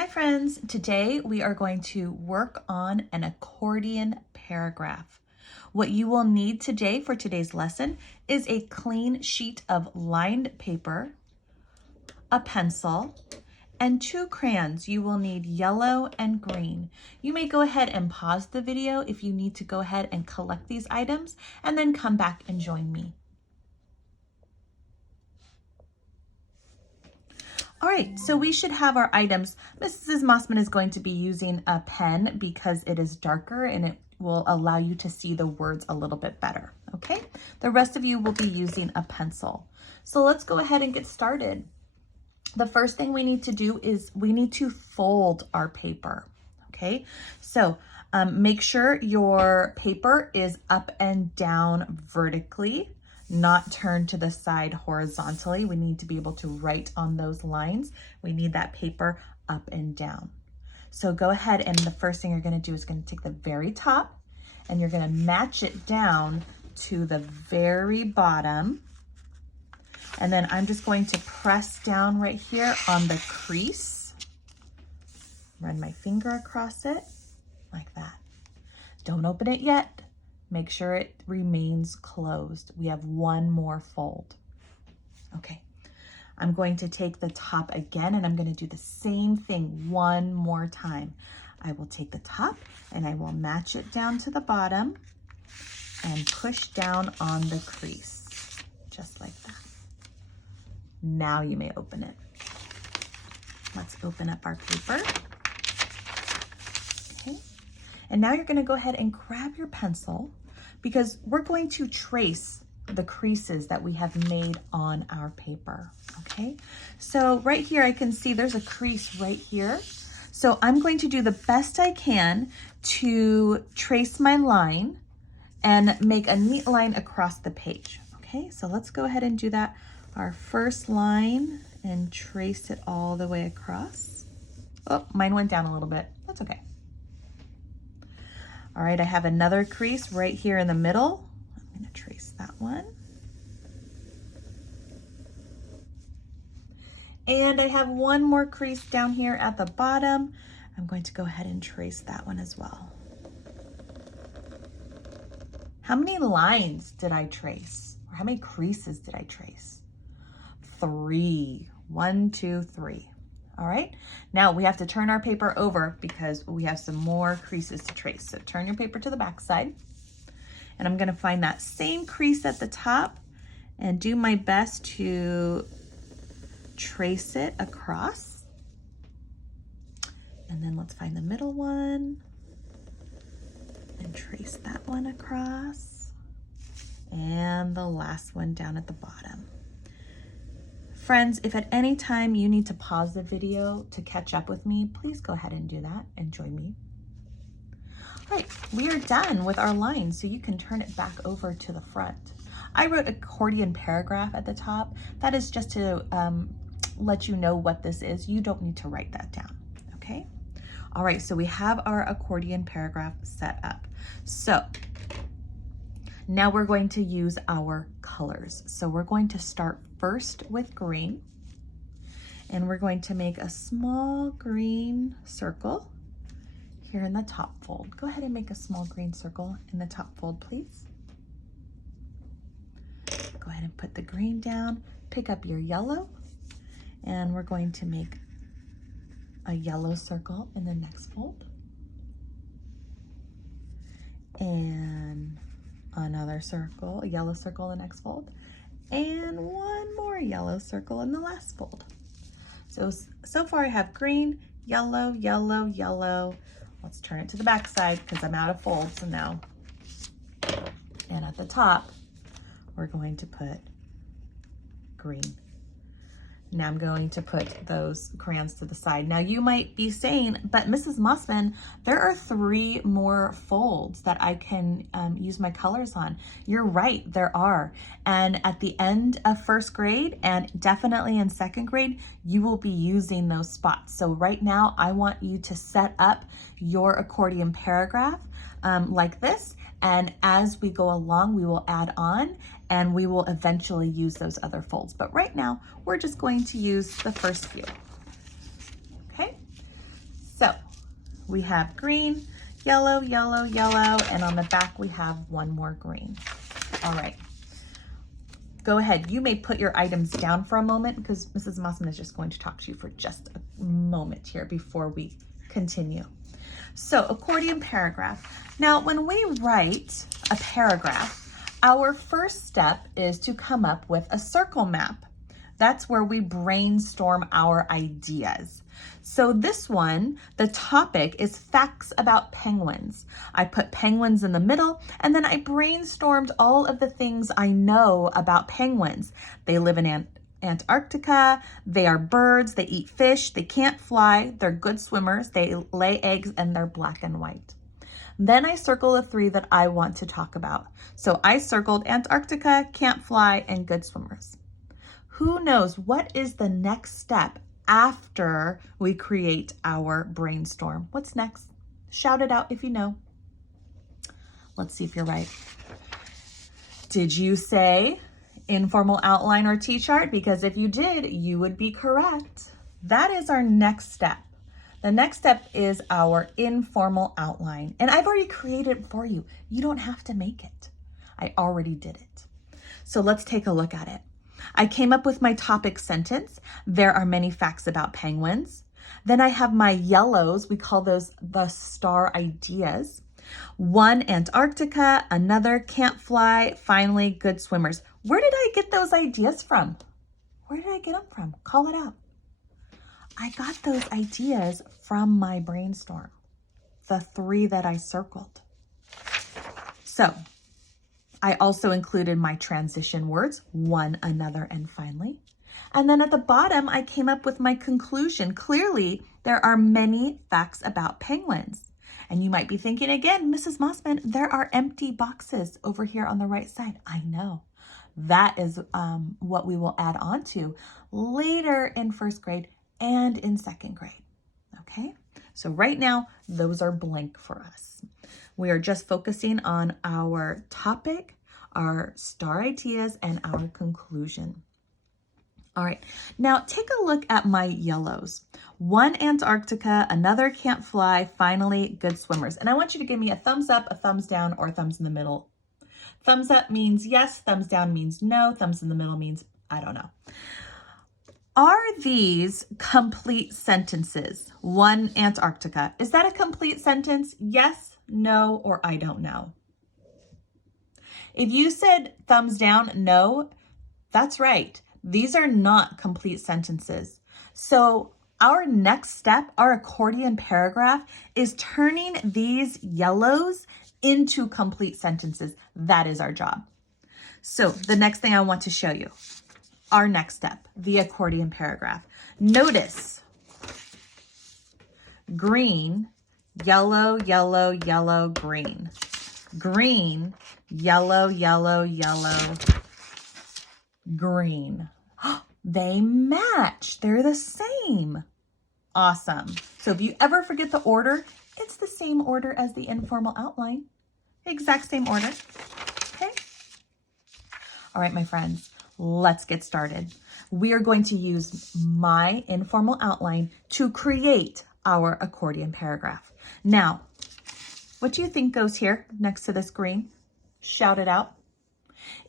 Hi friends, today we are going to work on an accordion paragraph. What you will need today for today's lesson is a clean sheet of lined paper, a pencil, and 2 crayons. You will need yellow and green. You may go ahead and pause the video if you need to go ahead and collect these items and then come back and join me. All right, so we should have our items. Mrs. Mossman is going to be using a pen because it is darker and it will allow you to see the words a little bit better, okay? The rest of you will be using a pencil. So let's go ahead and get started. The first thing we need to do is we need to fold our paper, okay? So make sure your paper is up and down vertically, not turned to the side horizontally. We need to be able to write on those lines. We need that paper up and down. So go ahead, and the first thing you're going to do is going to take the very top and you're going to match it down to the very bottom. And then I'm just going to press down right here on the crease. Run my finger across it like that. Don't open it yet. Make sure it remains closed. We have one more fold. Okay, I'm going to take the top again and I'm going to do the same thing one more time. I will take the top and I will match it down to the bottom and push down on the crease, just like that. Now you may open it. Let's open up our paper. Okay, and now you're going to go ahead and grab your pencil because we're going to trace the creases that we have made on our paper, okay? So right here, I can see there's a crease right here. So I'm going to do the best I can to trace my line and make a neat line across the page, okay? So let's go ahead and do that. Our first line and trace it all the way across. Oh, mine went down a little bit. That's okay. All right, I have another crease right here in the middle. I'm going to trace that one. And I have one more crease down here at the bottom. I'm going to go ahead and trace that one as well. How many lines did I trace? Or how many creases did I trace? 3. 1, 2, 3. All right, now we have to turn our paper over because we have some more creases to trace. So turn your paper to the back side, and I'm gonna find that same crease at the top and do my best to trace it across. And then let's find the middle one and trace that one across. And the last one down at the bottom. Friends, if at any time you need to pause the video to catch up with me, please go ahead and do that and join me. All right, we are done with our line, so you can turn it back over to the front. I wrote accordion paragraph at the top. That is just to let you know what this is. You don't need to write that down, okay? All right, so we have our accordion paragraph set up. So now we're going to use our colors. So we're going to start first with green, and we're going to make a small green circle here in the top fold. Go ahead and make a small green circle in the top fold, please. Go ahead and put the green down, pick up your yellow, and we're going to make a yellow circle in the next fold. And another circle, a yellow circle in the next fold, and one more yellow circle in the last fold. So far I have green, yellow, yellow, yellow. Let's turn it to the back side because I'm out of folds now. And at the top, we're going to put green. Now I'm going to put those crayons to the side. Now you might be saying, but Mrs. Mossman, there are 3 more folds that I can use my colors on. You're right, there are. And at the end of 1st grade and definitely in 2nd grade, you will be using those spots. So right now I want you to set up your accordion paragraph like this. And as we go along, we will add on and we will eventually use those other folds. But right now, we're just going to use the first few. Okay, we have green, yellow, yellow, yellow, and on the back we have one more green. All right. Go ahead. You may put your items down for a moment because Mrs. Mossman is just going to talk to you for just a moment here before we continue. So, accordion paragraph. Now, when we write a paragraph, our first step is to come up with a circle map. That's where we brainstorm our ideas. So this one, the topic is facts about penguins. I put penguins in the middle, and then I brainstormed all of the things I know about penguins. They live in Antarctica, they are birds, they eat fish, they can't fly, they're good swimmers, they lay eggs, and they're black and white. Then I circle the 3 that I want to talk about. So I circled Antarctica, can't fly, and good swimmers. Who knows what is the next step after we create our brainstorm? What's next? Shout it out if you know. Let's see if you're right. Did you say informal outline or T-chart? Because if you did, you would be correct. That is our next step. The next step is our informal outline. And I've already created it for you. You don't have to make it. I already did it. So let's take a look at it. I came up with my topic sentence. There are many facts about penguins. Then I have my yellows. We call those the star ideas. One, Antarctica. Another, can't fly. Finally, good swimmers. Where did I get those ideas from? Where did I get them from? Call it out. I got those ideas from my brainstorm, the 3 that I circled. So I also included my transition words, one, another, and finally. And then at the bottom, I came up with my conclusion. Clearly, there are many facts about penguins. And you might be thinking again, Mrs. Mossman, there are empty boxes over here on the right side. I know. That is what we will add on to later in 1st grade and in 2nd grade. Okay? So right now, those are blank for us. We are just focusing on our topic, our star ideas, and our conclusion. All right, now take a look at my yellows. One, Antarctica, another, can't fly, finally, good swimmers. And I want you to give me a thumbs up, a thumbs down, or a thumbs in the middle. Thumbs up means yes, thumbs down means no, thumbs in the middle means I don't know. Are these complete sentences? One, Antarctica. Is that a complete sentence? Yes, no, or I don't know. If you said thumbs down, no, that's right. These are not complete sentences. So our next step, our accordion paragraph, is turning these yellows into complete sentences. That is our job. So the next thing I want to show you, our next step, the accordion paragraph. Notice green, yellow, yellow, yellow, green. Green, yellow, yellow, yellow, green. They match. They're the same. Awesome. So if you ever forget the order, it's the same order as the informal outline. Exact same order. Okay? All right, my friends, let's get started. We are going to use my informal outline to create our accordion paragraph. Now, what do you think goes here next to this green? Shout it out.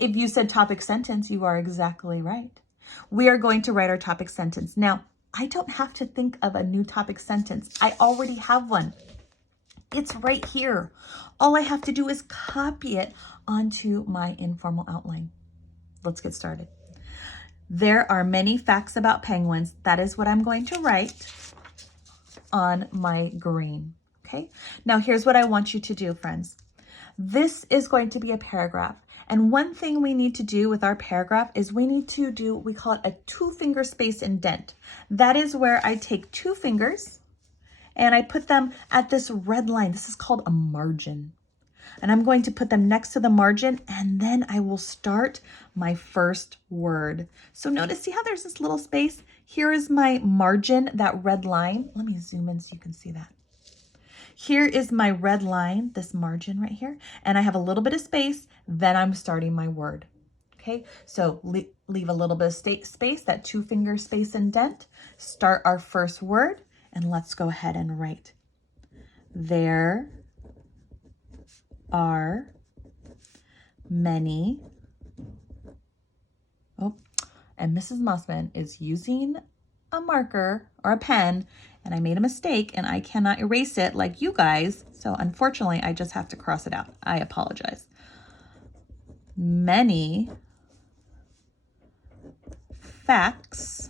If you said topic sentence, you are exactly right. We are going to write our topic sentence. Now, I don't have to think of a new topic sentence. I already have one. It's right here. All I have to do is copy it onto my informal outline. Let's get started. There are many facts about penguins. That is what I'm going to write on my green. Okay. Now here's what I want you to do, friends. This is going to be a paragraph. And one thing we need to do with our paragraph is we need to do, we call it a 2-finger space indent. That is where I take 2 fingers and I put them at this red line. This is called a margin. And I'm going to put them next to the margin, and then I will start my first word. So notice, see how there's this little space? Here is my margin, that red line. Let me zoom in so you can see that. Here is my red line, this margin right here, and I have a little bit of space, then I'm starting my word. Okay, so leave a little bit of space, that 2-finger space indent, start our first word, and let's go ahead and write. There are many. Oh, and Mrs. Mossman is using a marker or a pen, and I made a mistake and I cannot erase it like you guys. So unfortunately, I just have to cross it out. I apologize. Many facts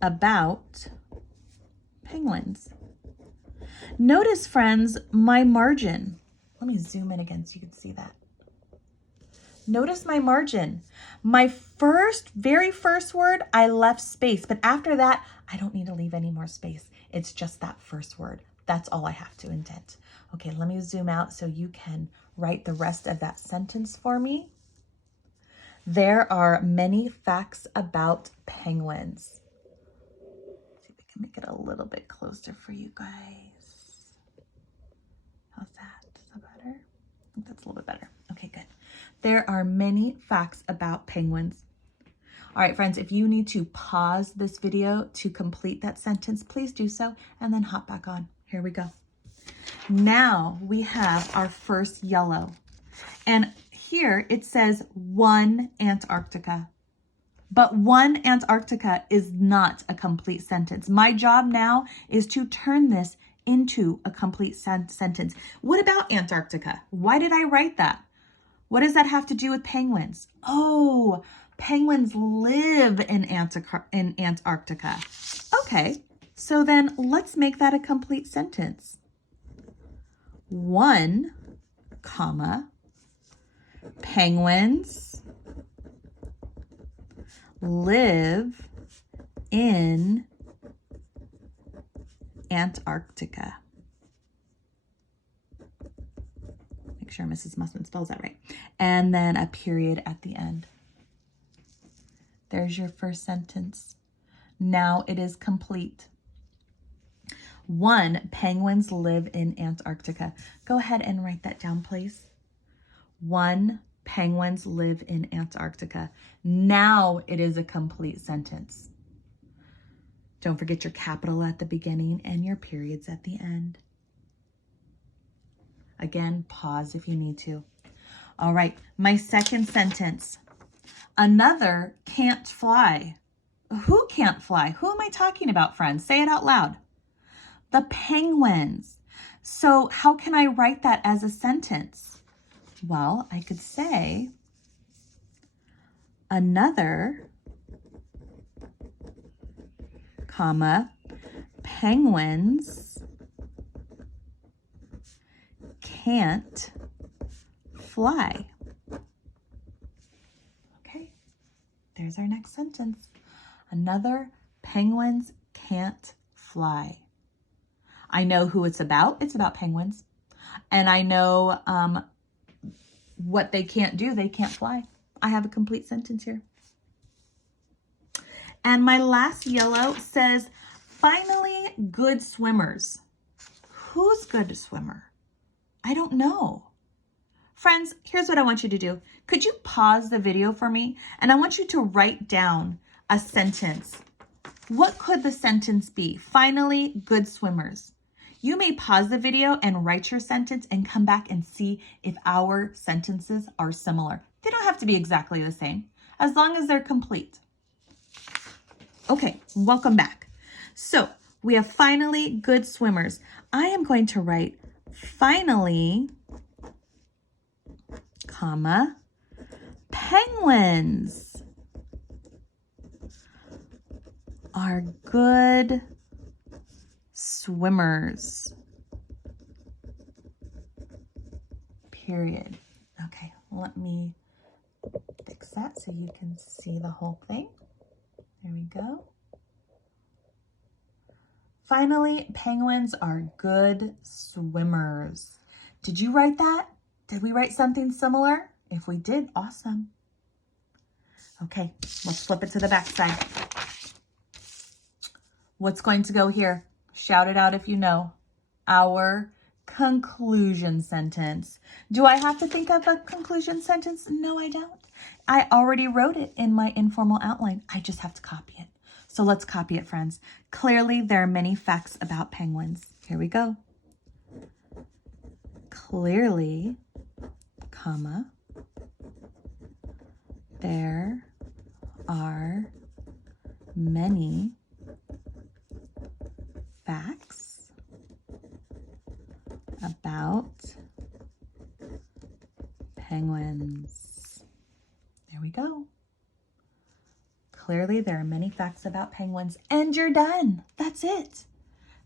about penguins. Notice, friends, my margin. Let me zoom in again so you can see that. Notice my margin. My very first word, I left space, but after that, I don't need to leave any more space. It's just that first word. That's all I have to indent. Okay, let me zoom out so you can write the rest of that sentence for me. There are many facts about penguins. Let's see if I can make it a little bit closer for you guys. How's that? Is that better? I think that's a little bit better. Okay, good. There are many facts about penguins. All right, friends, if you need to pause this video to complete that sentence, please do so, and then hop back on. Here we go. Now we have our first yellow. And here it says one Antarctica. But one Antarctica is not a complete sentence. My job now is to turn this into a complete sentence. What about Antarctica? Why did I write that? What does that have to do with penguins? Oh, penguins live in Antarctica. Okay, so then let's make that a complete sentence. One, comma, penguins live in Antarctica. Make sure Mrs. Mossman spells that right. And then a period at the end. There's your first sentence. Now it is complete. One, penguins live in Antarctica. Go ahead and write that down, please. One, penguins live in Antarctica. Now it is a complete sentence. Don't forget your capital at the beginning and your periods at the end. Again, pause if you need to. All right, my second sentence. Another can't fly. Who can't fly? Who am I talking about, friends? Say it out loud. The penguins. So how can I write that as a sentence? Well, I could say another, comma, penguins can't fly. Okay, there's our next sentence. Another, penguins can't fly. I know who it's about. It's about penguins. And I know what they can't do. They can't fly. I have a complete sentence here. And my last yellow says, finally, good swimmers. Who's good swimmer? I don't know. Friends, here's what I want you to do. Could you pause the video for me? And I want you to write down a sentence. What could the sentence be? Finally, good swimmers. You may pause the video and write your sentence and come back and see if our sentences are similar. They don't have to be exactly the same, as long as they're complete. Okay, welcome back. So we have finally good swimmers. I am going to write finally, comma, penguins are good swimmers. Period. Okay, let me fix that so you can see the whole thing. There we go. Finally, penguins are good swimmers. Did you write that? Did we write something similar? If we did, awesome. Okay, let's flip it to the back side. What's going to go here? Shout it out if you know. Our conclusion sentence. Do I have to think of a conclusion sentence? No, I don't. I already wrote it in my informal outline. I just have to copy it. So let's copy it, friends. Clearly, there are many facts about penguins. Here we go. Clearly, comma, there are many facts about penguins. There we go. Clearly, there are many facts about penguins, and you're done. That's it.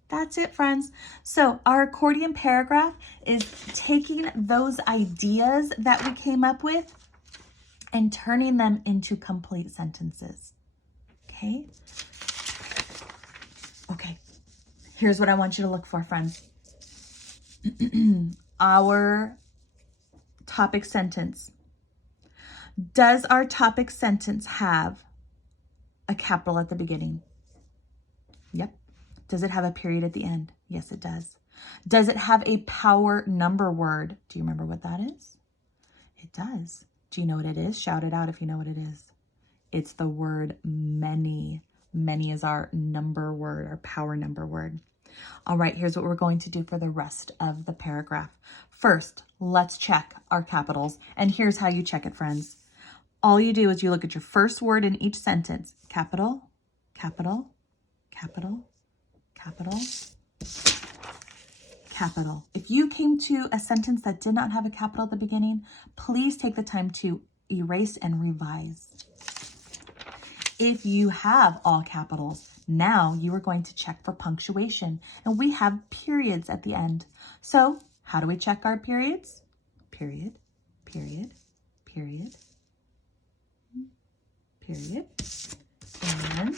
That's it, friends. So our accordion paragraph is taking those ideas that we came up with and turning them into complete sentences. Okay? Okay. Here's what I want you to look for, friends. Our topic sentence. Does our topic sentence have a capital at the beginning? Yep. Does it have a period at the end? Yes, it does. Does it have a power number word? Do you remember what that is? It does. Do you know what it is? Shout it out if you know what it is. It's the word many. Many is our number word, our power number word. All right, here's what we're going to do for the rest of the paragraph. First, let's check our capitals. And here's how you check it, friends. All you do is you look at your first word in each sentence. Capital, capital, capital, capital, capital. If you came to a sentence that did not have a capital at the beginning, please take the time to erase and revise. If you have all capitals, now you are going to check for punctuation, and we have periods at the end. So how do we check our periods? Period, period, period, period, and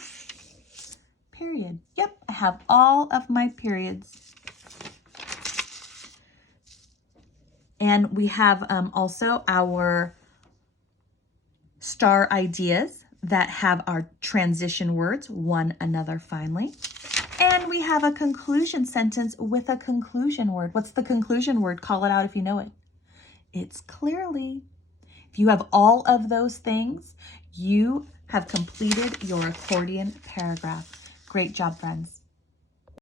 period. Yep, I have all of my periods. And we have also our star ideas that have our transition words, one another finally. And we have a conclusion sentence with a conclusion word. What's the conclusion word? Call it out if you know it. It's clearly. If you have all of those things, you have completed your accordion paragraph. Great job, friends.